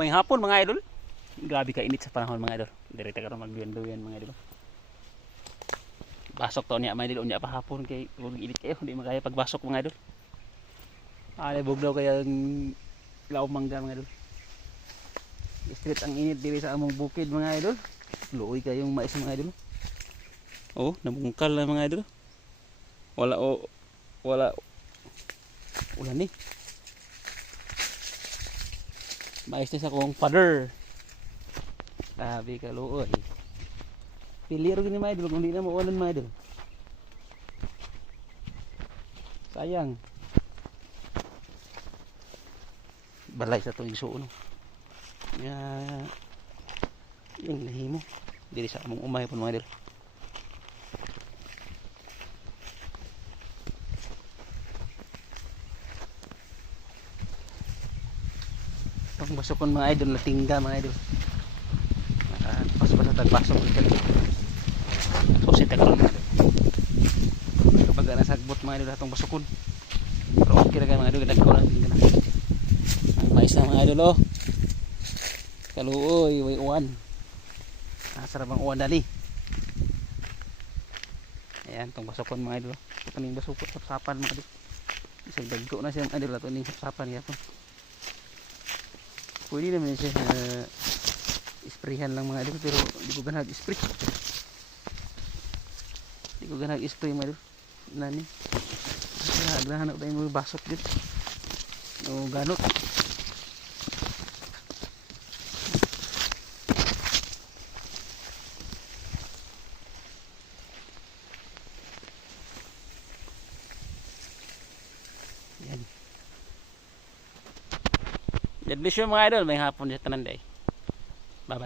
May hapon mga idol. Grabe ka init sa panahon mga idol. Direta ka rin magduyan-duyan mga idol. Basok to niya mga idol. Unya pa hapon kay init kayo. Hindi makaya pagbasok mga idol. Buglaw kaya law mangga mga idol. Street ang init diri sa among bukid mga idol. Luoy kayong mais mga idol. Oh, nabungkal na mga idol. Wala ulan ni. Mais ni sa kong father. Sabi ka luoy. Pilir gini mga idol kung di na maulan mga idol. Sayang. Balay sa tuig suon. Ya, yung lahi mo. Dili sa among umay pun mga idol. Itong basokon mga idol, natingga mga idol. Pas-pas na tagbasok ulit kali. So si tagal mga idol. Kapag nasagbot mga idol itong basokon. Pero okay na kayo mga idol, nagkaw na tingga na. Ang mais na mga idol oh. Kaluoy, way uwan. Sarap ang uwan dali. Ayan, itong basokon mga idol. Ito ning basokon, sapsapan mga idol. Isang dagko na siya mga idol. Ito ning sapsapan niya po. Pwede naman siya isprayhan lang mga idol, pero di ko ganag spray. Di ko ganag spray mga idol. Nani? Aglahan ako tayo mga basok dito. O ganot. Yan. Yan bisyo mga idol, may hapon sa tanan day.